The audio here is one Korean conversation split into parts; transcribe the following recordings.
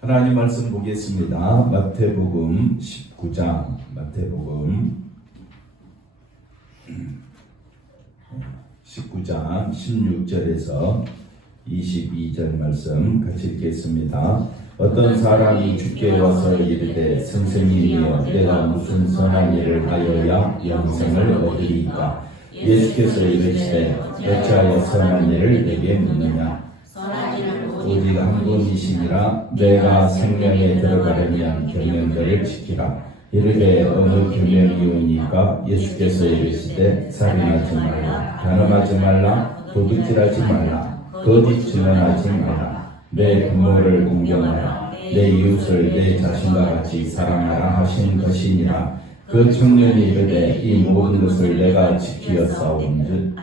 하나님 말씀 보겠습니다. 마태복음 19장 마태복음 19장 16절에서 22절 말씀 같이 읽겠습니다. 어떤 사람이 주께 와서 이르되 선생님이여 내가 무슨 선한 일을 하여야 영생을 얻으리까 예수께서 이르시되 어찌하여 선한 일을 내게 묻느냐 오직 한 분이시니라 내가 생명에 들어가려면 계명들을 지키라. 이르되 어느 계명이오니까 예수께서 이르시되 살인하지 말라. 간음하지 말라. 도둑질하지 말라. 거짓 증언하지 말라. 내 부모를 공경하라. 내 이웃을 내 자신과 같이 사랑하라 하신 것이니라. 그 청년이 이르되 이 모든 것을 내가 지키었사온즉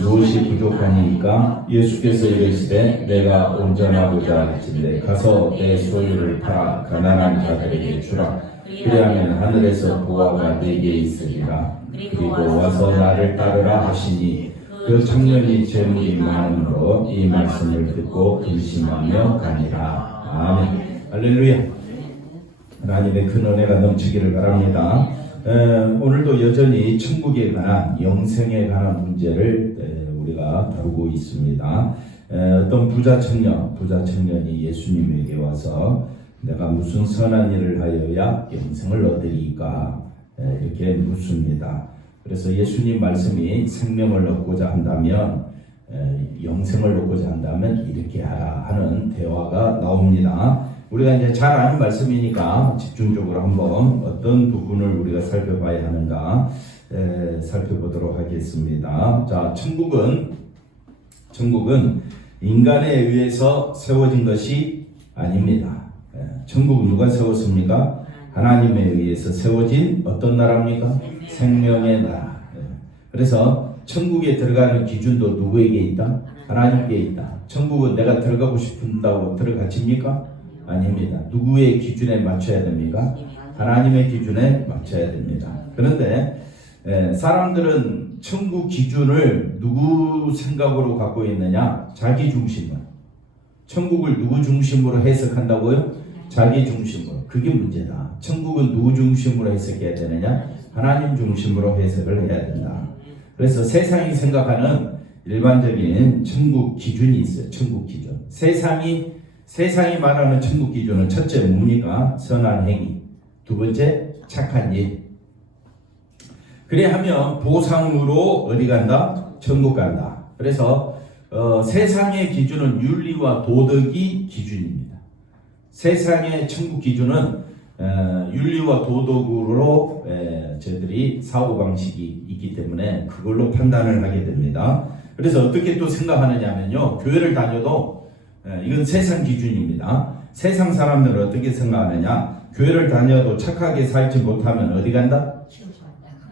무엇이 부족하니까 예수께서 이르시되 내가 온전하고자 할진대 가서 내 소유를 팔아 가난한 자들에게 주라. 그리하면 하늘에서 보화가 내게 있으리라. 그리고 와서 나를 따르라 하시니 그 청년이 재물이 많음으로 이 말씀을 듣고 근심하며 가니라. 아멘. 할렐루야. 하나님의 큰 은혜가 넘치기를 바랍니다. 에, 오늘도 여전히 천국에 관한 영생에 관한 문제를 에, 우리가 다루고 있습니다. 에, 어떤 부자 청년, 부자 청년이 예수님에게 와서 내가 무슨 선한 일을 하여야 영생을 얻으리까 에, 이렇게 묻습니다. 그래서 예수님 말씀이 생명을 얻고자 한다면 에, 영생을 얻고자 한다면 이렇게 하라 하는 대화가 나옵니다. 우리가 이제 잘 아는 말씀이니까 집중적으로 한번 어떤 부분을 우리가 살펴봐야 하는가 에, 살펴보도록 하겠습니다. 자, 천국은 천국은 인간에 의해서 세워진 것이 아닙니다. 에, 천국은 누가 세웠습니까? 하나님에 의해서 세워진 어떤 나라입니까? 생명의 나라. 에, 그래서 천국에 들어가는 기준도 누구에게 있다? 하나님께 있다. 천국은 내가 들어가고 싶은다고 들어가집니까? 아닙니다. 누구의 기준에 맞춰야 됩니까? 하나님의 기준에 맞춰야 됩니다. 그런데 에, 사람들은 천국 기준을 누구 생각으로 갖고 있느냐? 자기 중심으로. 천국을 누구 중심으로 해석한다고요? 자기 중심으로. 그게 문제다. 천국은 누구 중심으로 해석해야 되느냐? 하나님 중심으로 해석을 해야 된다. 그래서 세상이 생각하는 일반적인 천국 기준이 있어요. 천국 기준. 세상이 세상이 말하는 천국 기준은 첫째 뭡니까? 선한 행위. 두 번째 착한 일. 그래 하면 보상으로 어디 간다? 천국 간다. 그래서 어, 세상의 기준은 윤리와 도덕이 기준입니다. 세상의 천국 기준은 어, 윤리와 도덕으로 에, 저희들이 사고 방식이 있기 때문에 그걸로 판단을 하게 됩니다. 그래서 어떻게 또 생각하느냐면요, 교회를 다녀도 에, 이건 세상 기준입니다. 세상 사람들은 어떻게 생각하느냐? 교회를 다녀도 착하게 살지 못하면 어디 간다?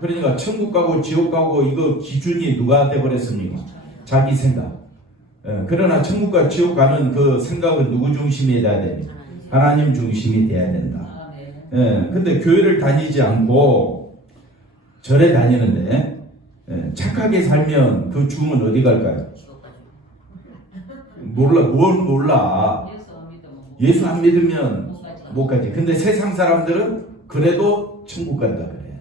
그러니까 천국 가고 지옥 가고 이거 기준이 누가 돼버렸습니까? 자기 생각. 예, 그러나 천국과 지옥 가는 그 생각은 누구 중심이 돼야 됩니까? 하나님 중심이 돼야 된다. 예, 근데 교회를 다니지 않고 절에 다니는데 예, 착하게 살면 그 죽으면 어디 갈까요? 몰라, 뭘 몰라. 예수 안 믿으면 못 가지. 근데 세상 사람들은 그래도 천국 간다 그래.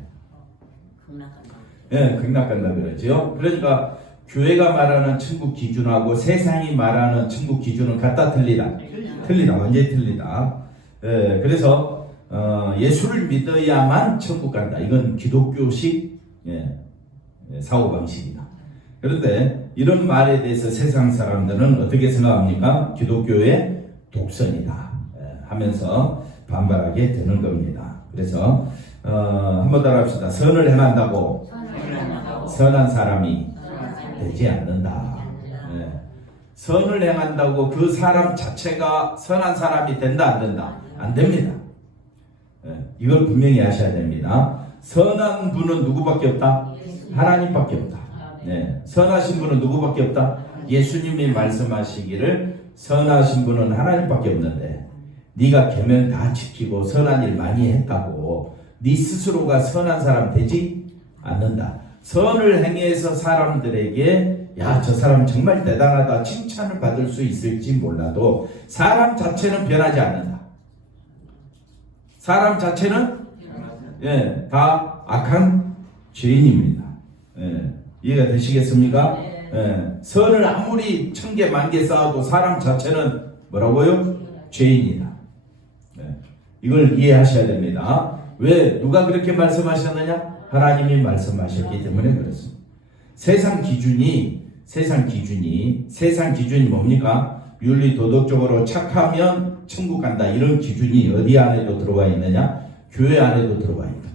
예, 극락 간다 그러죠. 그러니까 교회가 말하는 천국 기준하고 세상이 말하는 천국 기준은 같다 틀리다. 틀리다. 완전히 틀리다. 예, 그래서 어, 예수를 믿어야만 천국 간다. 이건 기독교식 예, 예, 사고 방식이다. 그런데 이런 말에 대해서 세상 사람들은 어떻게 생각합니까? 기독교의 독선이다 예, 하면서 반발하게 되는 겁니다. 그래서 어, 한번 따라합시다. 선을 행한다고 선한 사람이 되지 않는다. 예. 선을 행한다고 그 사람 자체가 선한 사람이 된다 안 된다? 안 됩니다. 예. 이걸 분명히 아셔야 됩니다. 선한 분은 누구밖에 없다? 하나님밖에 없다. 네. 선하신 분은 누구밖에 없다? 예수님이 말씀하시기를 선하신 분은 하나님밖에 없는데 네가 계명 다 지키고 선한 일 많이 했다고 네 스스로가 선한 사람 되지 않는다. 선을 행해서 사람들에게 야, 저 사람 정말 대단하다. 칭찬을 받을 수 있을지 몰라도 사람 자체는 변하지 않는다. 사람 자체는 예, 다 악한 죄인입니다. 예, 이해가 되시겠습니까? 예, 선을 아무리 천 개, 만 개 쌓아도 사람 자체는 뭐라고요? 죄인이다. 예, 이걸 이해하셔야 됩니다. 왜 누가 그렇게 말씀하셨느냐? 하나님이 말씀하셨기 때문에 그렇습니다. 세상 기준이 세상 기준이 세상 기준이 뭡니까? 윤리 도덕적으로 착하면 천국 간다 이런 기준이 어디 안에도 들어와 있느냐? 교회 안에도 들어와 있다.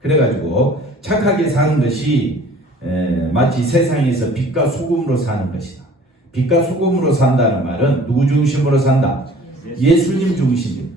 그래가지고 착하게 사는 것이 에, 마치 세상에서 빛과 소금으로 사는 것이다. 빛과 소금으로 산다는 말은 누구 중심으로 산다? 예수님 중심입니다.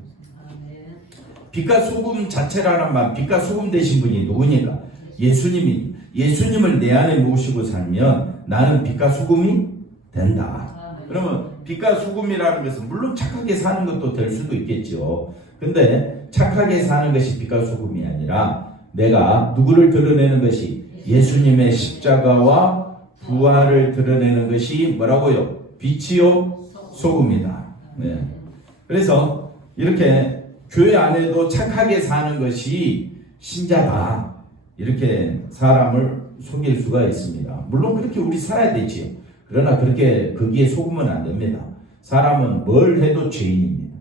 빛과 소금 자체라는 말, 빛과 소금 되신 분이 누구니까? 예수님이. 예수님을 내 안에 모시고 살면 나는 빛과 소금이 된다. 그러면 빛과 소금이라는 것은 물론 착하게 사는 것도 될 수도 있겠죠. 근데 착하게 사는 것이 빛과 소금이 아니라 내가 누구를 드러내는 것이 예수님의 십자가와 부활을 드러내는 것이 뭐라고요? 빛이요 소금이다. 네. 그래서 이렇게 교회 안에도 착하게 사는 것이 신자다. 이렇게 사람을 속일 수가 있습니다. 물론 그렇게 우리 살아야 되지요. 그러나 그렇게 거기에 속으면 안 됩니다. 사람은 뭘 해도 죄인입니다.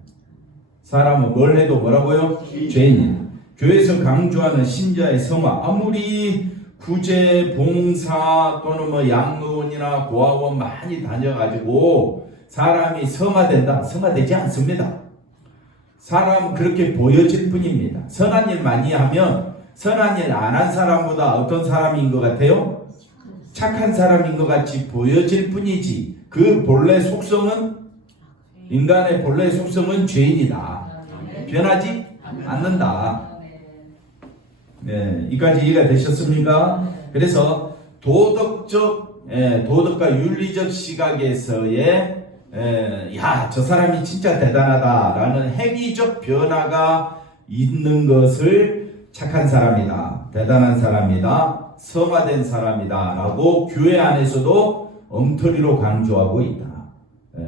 사람은 뭘 해도 뭐라고요? 죄인. 교회에서 강조하는 신자의 성화 아무리 구제, 봉사 또는 뭐 양로원이나 고아원 많이 다녀가지고 사람이 성화된다. 성화되지 않습니다. 사람 그렇게 보여질 뿐입니다. 선한 일 많이 하면 선한 일 안 한 사람보다 어떤 사람인 것 같아요? 착한 사람인 것 같이 보여질 뿐이지 그 본래 속성은 인간의 본래 속성은 죄인이다. 변하지 않는다. 네, 이까지 이해가 되셨습니까? 그래서 도덕적, 예, 도덕과 윤리적 시각에서의 예, 야, 저 사람이 진짜 대단하다라는 행위적 변화가 있는 것을 착한 사람이다, 대단한 사람이다, 성화된 사람이다라고 교회 안에서도 엉터리로 강조하고 있다. 예,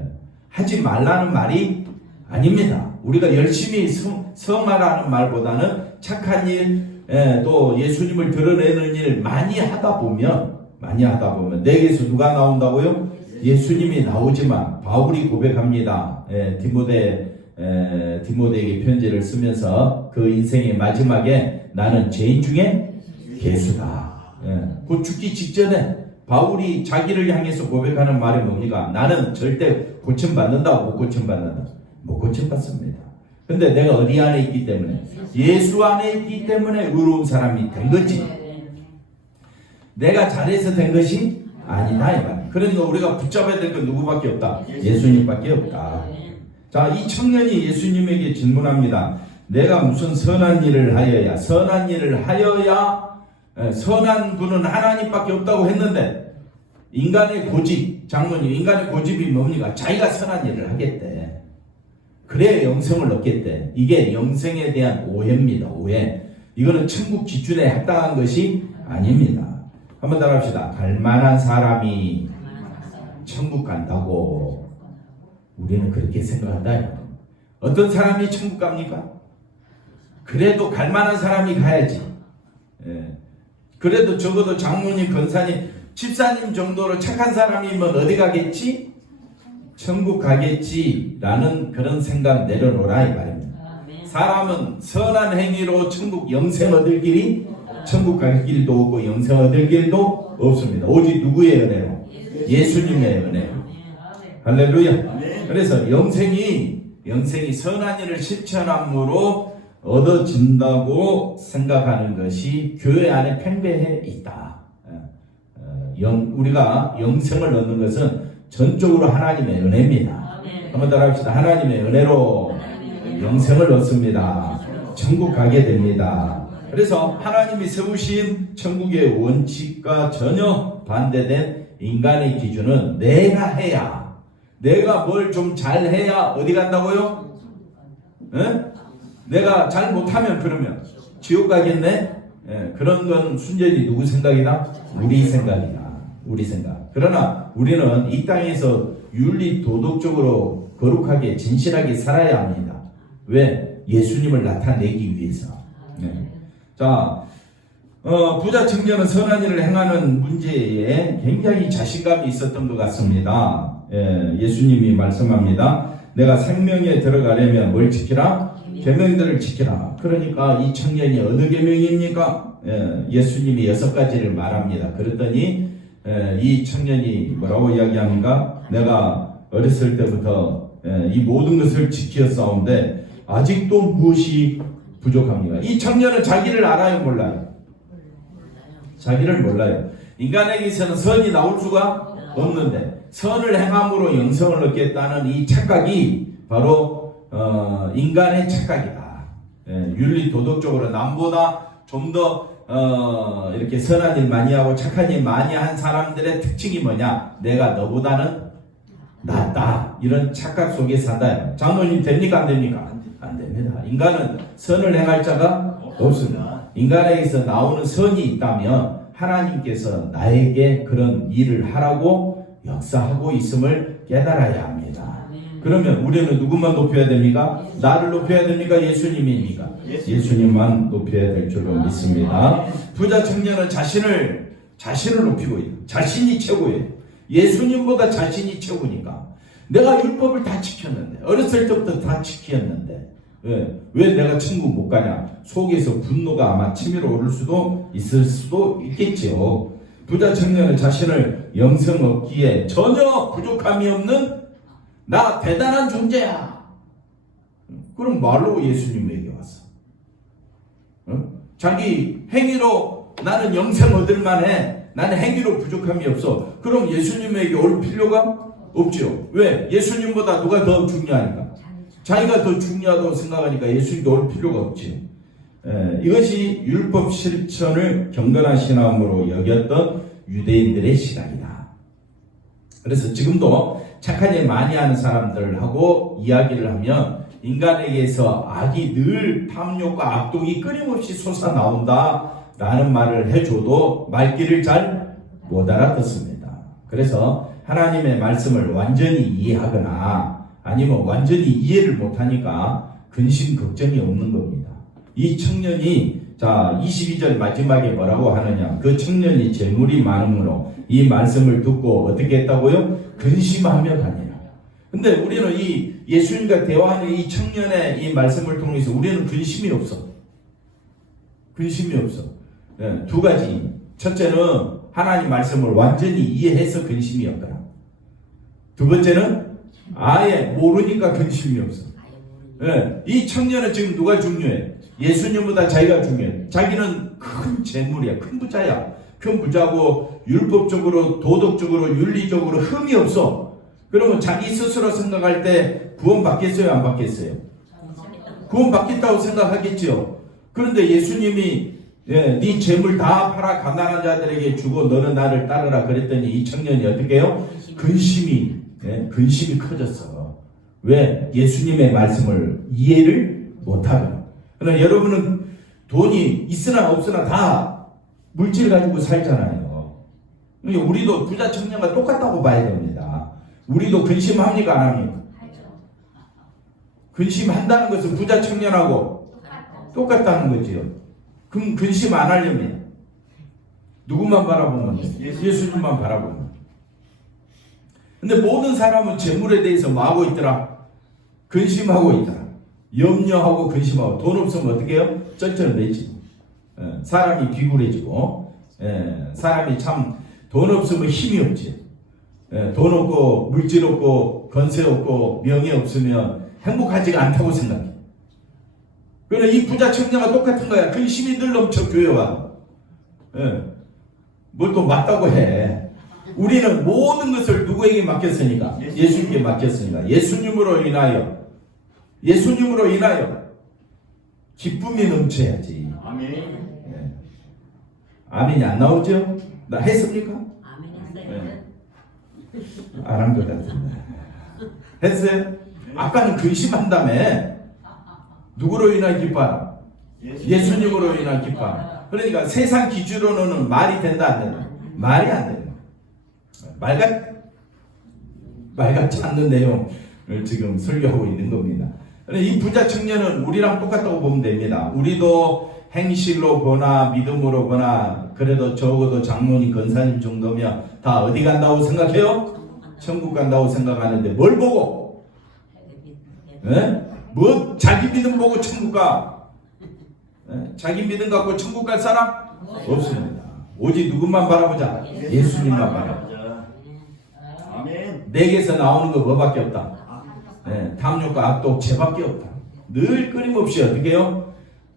하지 말라는 말이 아닙니다. 우리가 열심히 성, 성화라는 말보다는 착한 일, 예, 또 예수님을 드러내는 일 많이 하다 보면 많이 하다 보면 내게서 누가 나온다고요? 예수님이 나오지만 바울이 고백합니다. 예, 디모데 에, 디모데에게 편지를 쓰면서 그 인생의 마지막에 나는 죄인 중에 개수다. 예, 그 죽기 직전에 바울이 자기를 향해서 고백하는 말이 뭡니까? 나는 절대 고침받는다, 못 고침받는다. 못 고침받습니다. 근데 내가 어디 안에 있기 때문에 예수 안에 있기 때문에 의로운 사람이 된 거지. 내가 잘해서 된 것이 아니다 이 말. 그러니까 우리가 붙잡아야 될 건 누구밖에 없다. 예수님밖에 없다. 자, 이 청년이 예수님에게 질문합니다. 내가 무슨 선한 일을 하여야 선한 일을 하여야 에, 선한 분은 하나님밖에 없다고 했는데 인간의 고집 장로님 인간의 고집이 뭡니까? 자기가 선한 일을 하겠대. 그래야 영생을 얻겠대. 이게 영생에 대한 오해입니다. 오해. 이거는 천국 기준에 합당한 것이 아닙니다. 한번 따라 합시다. 갈만한 사람이 천국 간다고 우리는 그렇게 생각한다. 어떤 사람이 천국 갑니까? 그래도 갈만한 사람이 가야지. 예. 그래도 적어도 장모님, 권사님, 집사님 정도로 착한 사람이면 어디 가겠지? 천국 가겠지라는 그런 생각 내려놓으라 이 말입니다. 사람은 선한 행위로 천국 영생 얻을 길이 천국 갈 길도 없고 영생 얻을 길도 없습니다. 오직 누구의 은혜로? 예수님의 은혜로. 할렐루야. 그래서 영생이 영생이 선한 일을 실천함으로 얻어진다고 생각하는 것이 교회 안에 팽배해 있다. 어, 영, 우리가 영생을 얻는 것은 전적으로 하나님의 은혜입니다. 한번 따라 합시다. 하나님의 은혜로 영생을 얻습니다. 천국 가게 됩니다. 그래서 하나님이 세우신 천국의 원칙과 전혀 반대된 인간의 기준은 내가 해야, 내가 뭘 좀 잘해야 어디 간다고요? 응? 내가 잘 못하면 그러면 지옥 가겠네? 예, 그런 건 순전히 누구 생각이다? 우리 생각이다. 우리 생각. 그러나 우리는 이 땅에서 윤리 도덕적으로 거룩하게 진실하게 살아야 합니다. 왜? 예수님을 나타내기 위해서. 네. 자, 어, 부자 청년은 선한 일을 행하는 문제에 굉장히 자신감이 있었던 것 같습니다. 예, 예수님이 말씀합니다. 내가 생명에 들어가려면 뭘 지키라? 계명들을 지키라. 그러니까 이 청년이 어느 계명입니까? 예, 예수님이 여섯 가지를 말합니다. 그랬더니 예, 이 청년이 뭐라고 이야기합니까? 내가 어렸을 때부터 예, 이 모든 것을 지키었사온데 아직도 무엇이 부족합니까? 이 청년은 자기를 알아요, 몰라요? 자기를 몰라요. 인간에게서는 선이 나올 수가 없는데 선을 행함으로 영성을 얻겠다는 이 착각이 바로 어, 인간의 착각이다. 예, 윤리 도덕적으로 남보다 좀더 어, 이렇게 선한 일 많이 하고 착한 일 많이 한 사람들의 특징이 뭐냐? 내가 너보다는 낫다. 이런 착각 속에 산다. 장로님 됩니까 안 됩니까? 안 됩니다. 인간은 선을 행할 자가 없습니다. 인간에게서 나오는 선이 있다면 하나님께서 나에게 그런 일을 하라고 역사하고 있음을 깨달아야 합니다. 그러면 우리는 누구만 높여야 됩니까? 나를 높여야 됩니까? 예수님입니까? 예수님만 높여야 될 줄로 믿습니다. 부자 청년은 자신을 자신을 높이고 있다. 자신이 최고예요. 예수님보다 자신이 최고니까. 내가 율법을 다 지켰는데 어렸을 때부터 다 지켰는데 왜, 왜 내가 천국 못 가냐? 속에서 분노가 아마 치밀어 오를 수도 있을 수도 있겠지요. 부자 청년은 자신을 영성 얻기에 전혀 부족함이 없는 나 대단한 존재야. 그럼 말로 예수님에게 왔어. 어? 자기 행위로 나는 영생 얻을 만해. 나는 행위로 부족함이 없어. 그럼 예수님에게 올 필요가 없죠. 왜? 예수님보다 누가 더 중요하니까? 자기가 더 중요하다고 생각하니까 예수님도 올 필요가 없지. 에, 이것이 율법 실천을 경건한 신앙으로 여겼던 유대인들의 시각이다. 그래서 지금도 착한 일 많이 하는 사람들하고 이야기를 하면 인간에게서 악이 늘 탐욕과 악독이 끊임없이 솟아 나온다 라는 말을 해줘도 말귀를 잘 못 알아듣습니다. 그래서 하나님의 말씀을 완전히 이해하거나 아니면 완전히 이해를 못하니까 근심 걱정이 없는 겁니다. 이 청년이 자 22절 마지막에 뭐라고 하느냐 그 청년이 재물이 많으므로 이 말씀을 듣고 어떻게 했다고요? 근심하며 다니라. 근데 우리는 이 예수님과 대화하는 이 청년의 이 말씀을 통해서 우리는 근심이 없어. 근심이 없어. 예, 두 가지. 첫째는 하나님 말씀을 완전히 이해해서 근심이 없더라. 두 번째는 아예 모르니까 근심이 없어. 예, 이 청년은 지금 누가 중요해? 예수님보다 자기가 중요해. 자기는 큰 재물이야. 큰 부자야. 큰 부자고 율법적으로 도덕적으로 윤리적으로 흠이 없어. 그러면 자기 스스로 생각할 때 구원 받겠어요? 안 받겠어요? 구원 받겠다고 생각하겠지요. 그런데 예수님이 예, 네 재물 다 팔아 가난한 자들에게 주고 너는 나를 따르라 그랬더니 이 청년이 어떻게 해요? 근심이 예, 근심이 커졌어. 왜? 예수님의 말씀을 이해를 못하면. 그러나 여러분은 돈이 있으나 없으나 다 물질 가지고 살잖아요. 그러니까 우리도 부자 청년과 똑같다고 봐야 됩니다. 우리도 근심합니까? 안 합니까? 근심한다는 것은 부자 청년하고 똑같다는 거지요. 그럼 근심 안 하려면 누구만 바라보면 돼? 예수님만 바라보면. 근데 모든 사람은 재물에 대해서 뭐 하고 있더라? 근심하고 있더라. 염려하고 근심하고 돈 없으면 어떻게 해요? 쩔쩔매지. 예, 사람이 비굴해지고 예, 사람이 참 돈 없으면 힘이 없지. 예, 돈 없고 물질 없고 건세 없고 명예 없으면 행복하지가 않다고 생각해. 그러나 이 부자 청년과 똑같은 거야. 근심이 늘 넘쳐 교회와. 예. 뭘또 맞다고 해. 우리는 모든 것을 누구에게 맡겼으니까? 예수님께 맡겼으니까. 예수님으로 인하여, 예수님으로 인하여 기쁨이 넘쳐야지. 아멘. 예. 아멘이 안 나오죠? 나 했습니까? 안한것 같은데. 했어요? 아까는 근심한다며. 누구로 인한 기뻐하라? 예수님으로 인한 기뻐하라. 그러니까 세상 기준으로는 말이 된다 안 된다? 말이 안 된다. 말같 말 같지 않는 내용을 지금 설교하고 있는 겁니다. 이 부자 청년은 우리랑 똑같다고 보면 됩니다. 우리도 행실로 보나 믿음으로 보나 그래도 적어도 장로님 권사님 정도면 다 어디 간다고 생각해요? 천국 간다고 생각하는데 뭘 보고? 예? 뭐 자기 믿음 보고 천국 가? 예? 자기 믿음 갖고 천국 갈 사람 없습니다. 오직 누구만 바라보자. 예수님만 바라보자. 아멘. 내게서 나오는 거 뭐밖에 없다. 예, 탐욕과 악독 죄밖에 없다. 늘 끊임없이 어떻게 해요?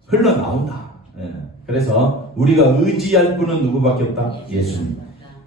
흘러나온다. 예, 그래서 우리가 의지할 분은 누구밖에 없다? 예수님.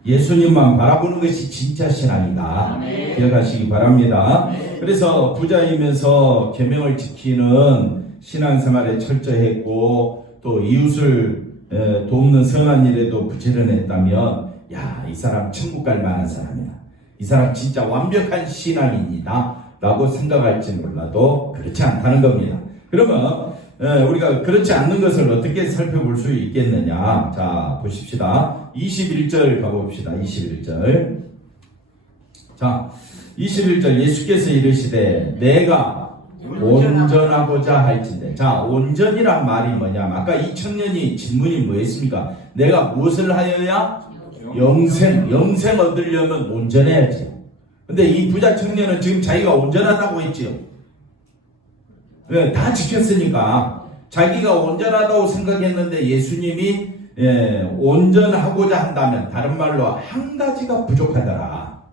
예수님만 바라보는 것이 진짜 신앙이다. 기억하시기 바랍니다. 그래서 부자이면서 계명을 지키는 신앙생활에 철저했고 또 이웃을 에, 돕는 선한 일에도 부지런했다면 야 이 사람 천국 갈 만한 사람이야. 이 사람 진짜 완벽한 신앙인이다. 라고 생각할지 몰라도 그렇지 않다는 겁니다. 그러면 에, 우리가 그렇지 않는 것을 어떻게 살펴볼 수 있겠느냐? 자, 보십시다. 21절 가봅시다. 21절. 자, 21절 예수께서 이르시되 내가 온전하고자 할진대. 자, 온전이란 말이 뭐냐? 아까 이 청년이 질문이 뭐였습니까? 내가 무엇을 하여야 영생, 영생 얻으려면 온전해야지. 근데 이 부자 청년은 지금 자기가 온전하다고 했지요. 예, 다 지켰으니까 자기가 온전하다고 생각했는데 예수님이 예, 온전하고자 한다면 다른 말로 한 가지가 부족하더라.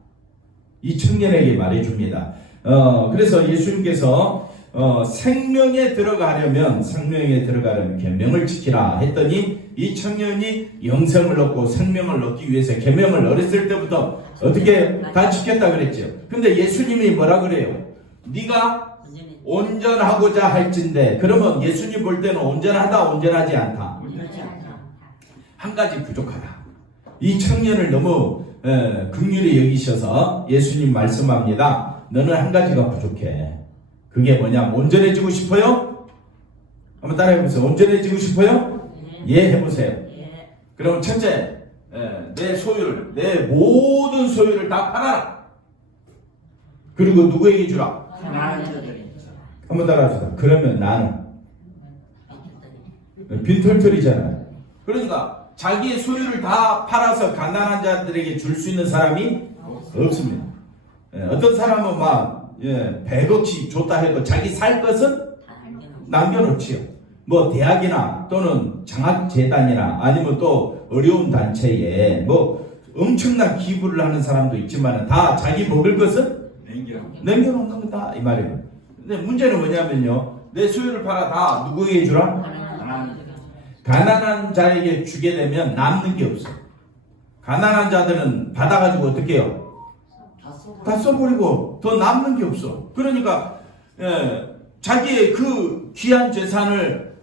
이 청년에게 말해줍니다. 어, 그래서 예수님께서 어, 생명에 들어가려면 생명에 들어가려면 계명을 지키라 했더니 이 청년이 영생을 얻고 생명을 얻기 위해서 계명을 어렸을 때부터 어떻게 다 지켰다 그랬죠. 근데 예수님이 뭐라 그래요? 네가 온전하고자 할진데 그러면 예수님 볼 때는 온전하다 온전하지 않다 한 가지 부족하다. 이 청년을 너무 에, 긍휼히 여기셔서 예수님 말씀합니다. 너는 한 가지가 부족해. 그게 뭐냐? 온전해지고 싶어요? 한번 따라해보세요. 온전해지고 싶어요? 예, 해보세요. 그럼 첫째, 에, 내 소유를, 내 모든 소유를 다 팔아라. 그리고 누구에게 주라? 한번 따라합시다. 그러면 나는 빈털털이잖아요. 그러니까 자기의 소유를 다 팔아서 가난한 자들에게 줄 수 있는 사람이 없습니다. 예, 어떤 사람은 막 예, 100억씩 줬다 해도 자기 살 것은 남겨놓지요. 뭐 대학이나 또는 장학재단이나 아니면 또 어려운 단체에 뭐 엄청난 기부를 하는 사람도 있지만 다 자기 먹을 것은. 남겨놓는 거다 이 말이에요. 근데 문제는 뭐냐면요. 내 소유를 팔아 다 누구에게 주라? 가난한 가난한 자에게 주게 되면 남는 게 없어. 가난한 자들은 받아가지고 어떻게 해요? 다 써버리고 더 남는 게 없어. 그러니까 예, 자기의 그 귀한 재산을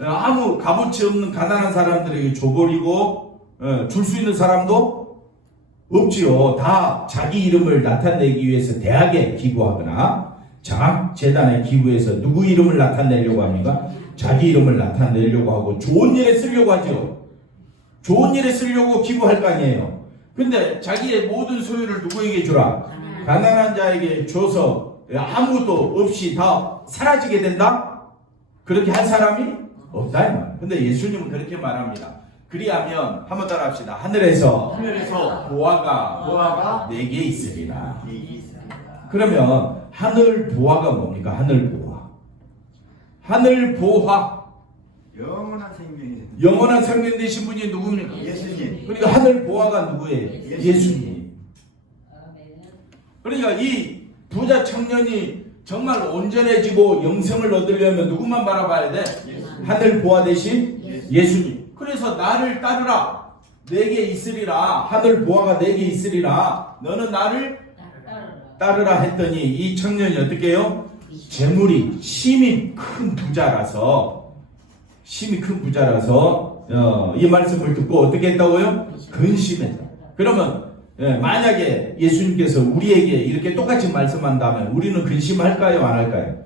예, 아무 값어치 없는 가난한 사람들에게 줘버리고 예, 줄수 있는 사람도 없지요. 다 자기 이름을 나타내기 위해서 대학에 기부하거나 장학재단에 기부해서 누구 이름을 나타내려고 합니까? 자기 이름을 나타내려고 하고 좋은 일에 쓰려고 하죠. 좋은 일에 쓰려고 기부할 거 아니에요. 근데 자기의 모든 소유를 누구에게 주라? 가난한 자에게 줘서 아무것도 없이 다 사라지게 된다? 그렇게 한 사람이 없다 이. 근데 예수님은 그렇게 말합니다. 그리하면 한번 따라 합시다. 하늘에서 하늘에서 보화가 보화가 내게 있으리라. 그러면 하늘 보화가 뭡니까? 하늘 보화. 하늘 보화. 영원한 생명이 영원한 생명 되신 분이 누굽니까? 예수님. 그러니까 하늘 보화가 누구예요? 예수님. 그러니까 이 부자 청년이 정말 온전해지고 영생을 얻으려면 누구만 바라봐야 돼? 하늘 보화 대신 예수님. 그래서 나를 따르라. 내게 있으리라. 하늘 보화가 내게 있으리라. 너는 나를 따르라 했더니 이 청년이 어떻게 해요? 재물이 심히 큰 부자라서 심히 큰 부자라서 어, 이 말씀을 듣고 어떻게 했다고요? 근심했다. 그러면 예, 만약에 예수님께서 우리에게 이렇게 똑같이 말씀한다면 우리는 근심할까요? 안 할까요?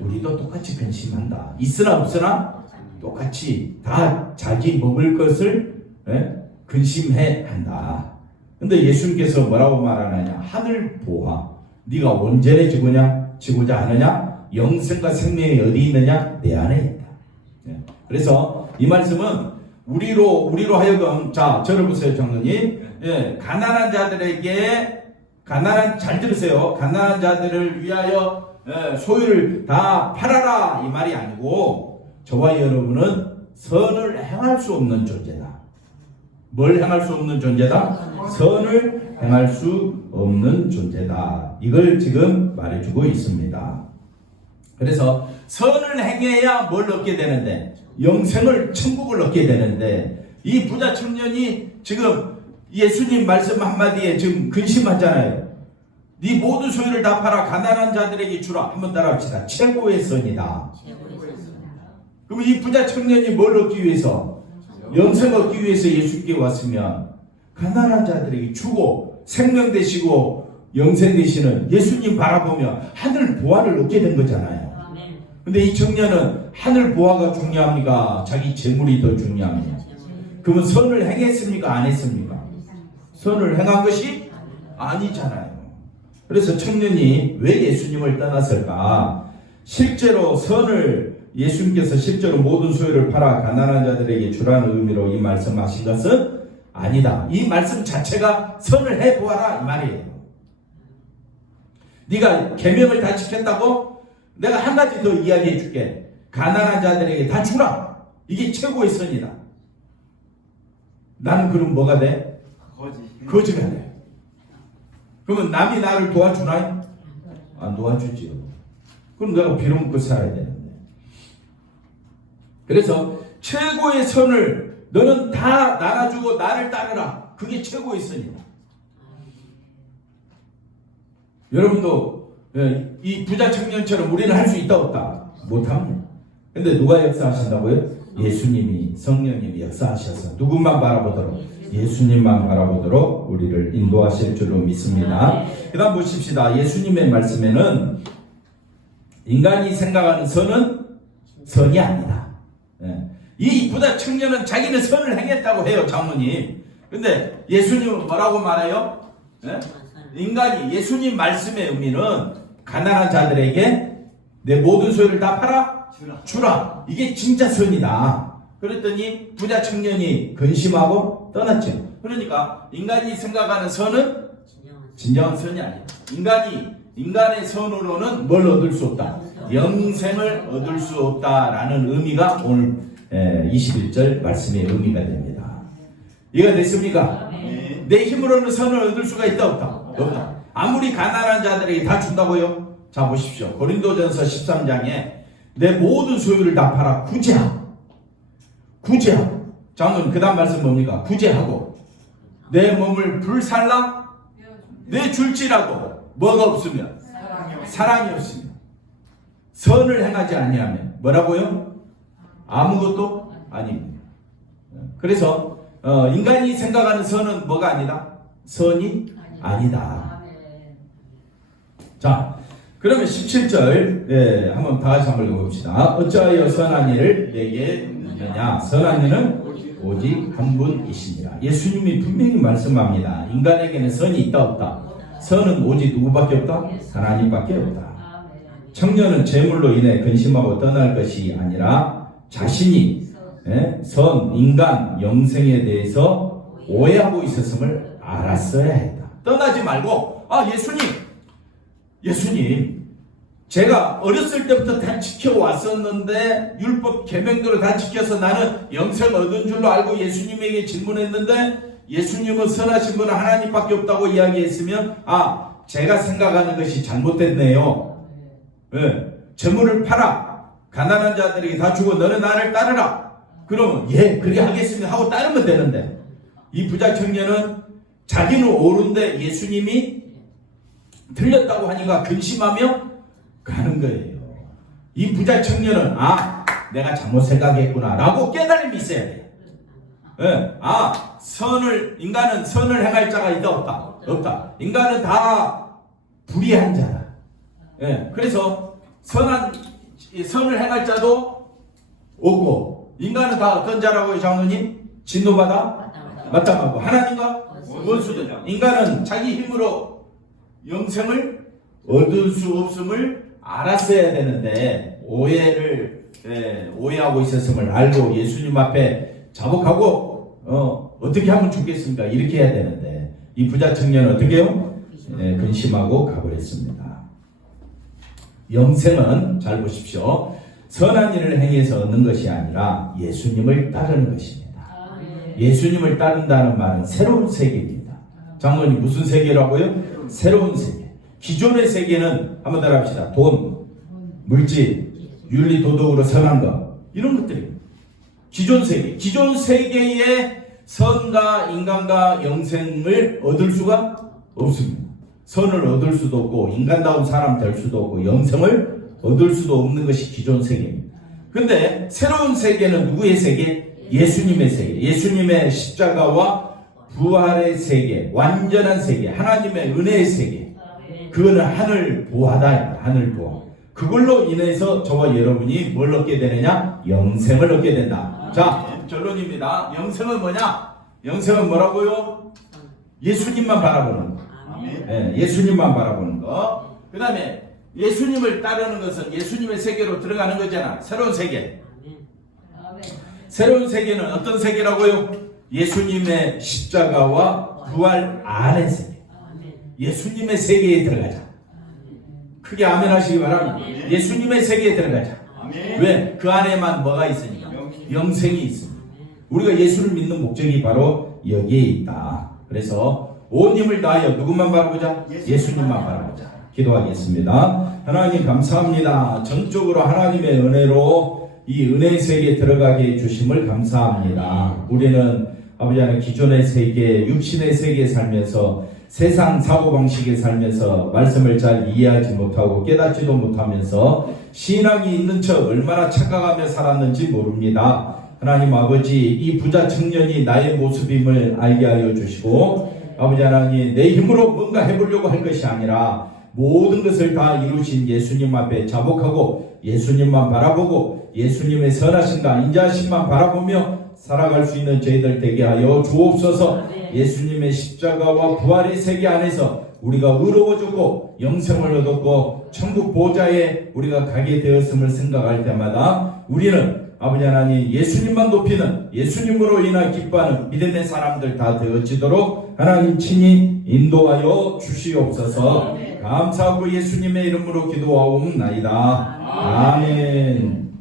우리도 똑같이 근심한다. 있으나 없으나 똑같이 다 자기 먹을 것을 예, 근심해 한다. 근데 예수님께서 뭐라고 말하느냐? 하늘 보아. 네가 온전해지고냐? 지고자 하느냐? 영생과 생명이 어디 있느냐? 내 안에 있다. 예. 그래서 이 말씀은 우리로 우리로 하여금 자 저를 보세요 장로님. 예, 가난한 자들에게 가난한 잘 들으세요. 가난한 자들을 위하여 예, 소유를 다 팔아라 이 말이 아니고 저와 여러분은 선을 행할 수 없는 존재다. 뭘 행할 수 없는 존재다? 선을 행할 수 없는 존재다. 이걸 지금 말해주고 있습니다. 그래서 선을 행해야 뭘 얻게 되는데 영생을 천국을 얻게 되는데 이 부자 청년이 지금 예수님 말씀 한마디에 지금 근심하잖아요. 네 모든 소유를 다 팔아 가난한 자들에게 주라. 한번 따라합시다. 최고의 선이다. 그럼 이 부자 청년이 뭘 얻기 위해서 영생 얻기 위해서 예수께 왔으면 가난한 자들에게 주고 생명 되시고 영생 되시는 예수님 바라보며 하늘 보화를 얻게 된 거잖아요. 근데 이 청년은 하늘 보화가 중요합니까? 자기 재물이 더 중요합니까? 그러면 선을 행했습니까? 안 했습니까? 선을 행한 것이 아니잖아요. 그래서 청년이 왜 예수님을 떠났을까? 실제로 선을 예수님께서 실제로 모든 소유를 팔아 가난한 자들에게 주라는 의미로 이 말씀하신 것은 아니다. 이 말씀 자체가 선을 해 보아라 이 말이에요. 네가 계명을 다 지켰다고 내가 한 가지 더 이야기해 줄게. 가난한 자들에게 다 주라. 이게 최고의 선이다. 나는 그럼 뭐가 돼? 거지. 거지가 돼. 그러면 남이 나를 도와주나? 안 도와주지요. 그럼 내가 빌어먹고 살아야 되는데. 그래서 최고의 선을 너는 다 나눠주고 나를 따르라. 그게 최고의 선이다. 여러분도 예, 이 부자 청년처럼 우리는 할 수 있다 없다? 못합니다. 근데 누가 역사하신다고요? 예수님이 성령님이 역사하셔서 누구만 바라보도록 예수님만 바라보도록 우리를 인도하실 줄로 믿습니다. 그다음 보십시다. 예수님의 말씀에는 인간이 생각하는 선은 선이 아니다. 예. 이 부자 청년은 자기는 선을 행했다고 해요, 장모님. 근데 예수님은 뭐라고 말해요? 예? 인간이 예수님 말씀의 의미는 가난한 자들에게 내 모든 소유를 다 팔아 주라. 주라. 이게 진짜 선이다. 그랬더니 부자 청년이 근심하고 떠났죠. 그러니까 인간이 생각하는 선은 진정한 선이 아니다. 인간이 인간의 선으로는 뭘 얻을 수 없다. 영생을 얻을 수 없다라는 의미가 오늘 21절 말씀의 의미가 됩니다. 이해가 됐습니까? 네. 내 힘으로는 선을 얻을 수가 있다 없다? 없다. 아무리 가난한 자들에게 다 준다고요? 자 보십시오. 고린도전서 13장에 내 모든 소유를 다 팔아 구제하. 구제하. 장로님 그 다음 말씀 뭡니까? 구제하고 내 몸을 불살라 내 줄지라도 뭐가 없으면 사랑이 없으면 선을 행하지 아니하면 뭐라고요? 아무것도 아닙니다. 그래서 어, 인간이 생각하는 선은 뭐가 아니다? 선이 아니다. 자, 그러면 17절 예, 한번 다 같이 한번 읽어봅시다. 어찌하여 선한 일을 내게 느느냐? 선한 일은 오직 한 분이십니다. 예수님이 분명히 말씀합니다. 인간에게는 선이 있다 없다. 선은 오직 누구밖에 없다? 하나님밖에 없다. 청년은 재물로 인해 근심하고 떠날 것이 아니라 자신이 예, 선, 인간, 영생에 대해서 오해하고 있었음을 알았어야 했다. 떠나지 말고 아 예수님 예수님, 제가 어렸을 때부터 다 지켜왔었는데 율법 계명대로 다 지켜서 나는 영생 얻은 줄로 알고 예수님에게 질문했는데 예수님은 선하신 분은 하나님밖에 없다고 이야기했으면 아 제가 생각하는 것이 잘못됐네요. 예, 재물을 팔아 가난한 자들에게 다 주고 너는 나를 따르라. 그러면 예 그리 하겠습니다 하고 따르면 되는데 이 부자 청년은 자기는 옳은데 예수님이 틀렸다고 하니까 근심하며 가는 거예요. 이 부자 청년은 아 내가 잘못 생각했구나라고 깨달음이 있어야 돼요. 예, 아 선을 인간은 선을 행할 자가 있다 없다 없다. 인간은 다 불의한 자다. 예, 그래서 선한 이 선을 행할 자도 없고 인간은 다 어떤 자라고요, 장로님? 진노받아 마땅하고 하나님과 원수되다. 인간은 자기 힘으로 영생을 얻을 수 없음을 알았어야 되는데 오해를 예, 오해하고 있었음을 알고 예수님 앞에 자복하고 어, 어떻게 하면 죽겠습니까? 이렇게 해야 되는데 이 부자 청년은 어떻게 해요? 예, 근심하고 가버렸습니다. 영생은 잘 보십시오. 선한 일을 행해서 얻는 것이 아니라 예수님을 따르는 것입니다. 예수님을 따른다는 말은 새로운 세계입니다. 장로님 무슨 세계라고요? 새로운 세계. 기존의 세계는 한번 따라 합시다. 돈, 물질, 윤리 도덕으로 선한 것 이런 것들입니다. 기존 세계, 기존 세계의 선과 인간과 영생을 얻을 수가 없습니다. 선을 얻을 수도 없고 인간다운 사람 될 수도 없고 영생을 얻을 수도 없는 것이 기존 세계입니다. 근데 새로운 세계는 누구의 세계? 예수님의 세계. 예수님의 십자가와 부활의 세계, 완전한 세계, 하나님의 은혜의 세계. 그거는 하늘 보하다. 하늘 보하. 그걸로 인해서 저와 여러분이 뭘 얻게 되느냐? 영생을 얻게 된다. 자, 결론입니다. 영생은 뭐냐? 영생은 뭐라고요? 예수님만 바라보는. 예, 예수님만 바라보는 거. 그 다음에 예수님을 따르는 것은 예수님의 세계로 들어가는 거잖아. 새로운 세계. 새로운 세계는 어떤 세계라고요? 예수님의 십자가와 부활 안의 세계. 예수님의 세계에 들어가자. 크게 아멘 하시기 바랍니다. 예수님의 세계에 들어가자. 왜? 그 안에만 뭐가 있으니까? 영생. 영생이 있습니다. 우리가 예수를 믿는 목적이 바로 여기에 있다. 그래서 온 힘을 다하여 누구만 바라보자? 예수님만 바라보자. 기도하겠습니다. 하나님 감사합니다. 전적으로 하나님의 은혜로 이 은혜의 세계에 들어가게 해주심을 감사합니다. 우리는 아버지 하나님 기존의 세계, 육신의 세계에 살면서 세상 사고방식에 살면서 말씀을 잘 이해하지 못하고 깨닫지도 못하면서 신앙이 있는 척 얼마나 착각하며 살았는지 모릅니다. 하나님 아버지 이 부자 청년이 나의 모습임을 알게 하여 주시고 아버지 하나님 내 힘으로 뭔가 해보려고 할 것이 아니라 모든 것을 다 이루신 예수님 앞에 자복하고 예수님만 바라보고 예수님의 선하신가 인자하심만 바라보며 살아갈 수 있는 저희들 되게 하여 주옵소서. 예수님의 십자가와 부활의 세계 안에서 우리가 의로워졌고 영생을 얻었고 천국 보좌에 우리가 가게 되었음을 생각할 때마다 우리는 아버지 하나님 예수님만 높이는 예수님으로 인한 기뻐하는 믿음의 사람들 다 되어지도록 하나님 친히 인도하여 주시옵소서. 감사하고 예수님의 이름으로 기도하옵나이다. 아멘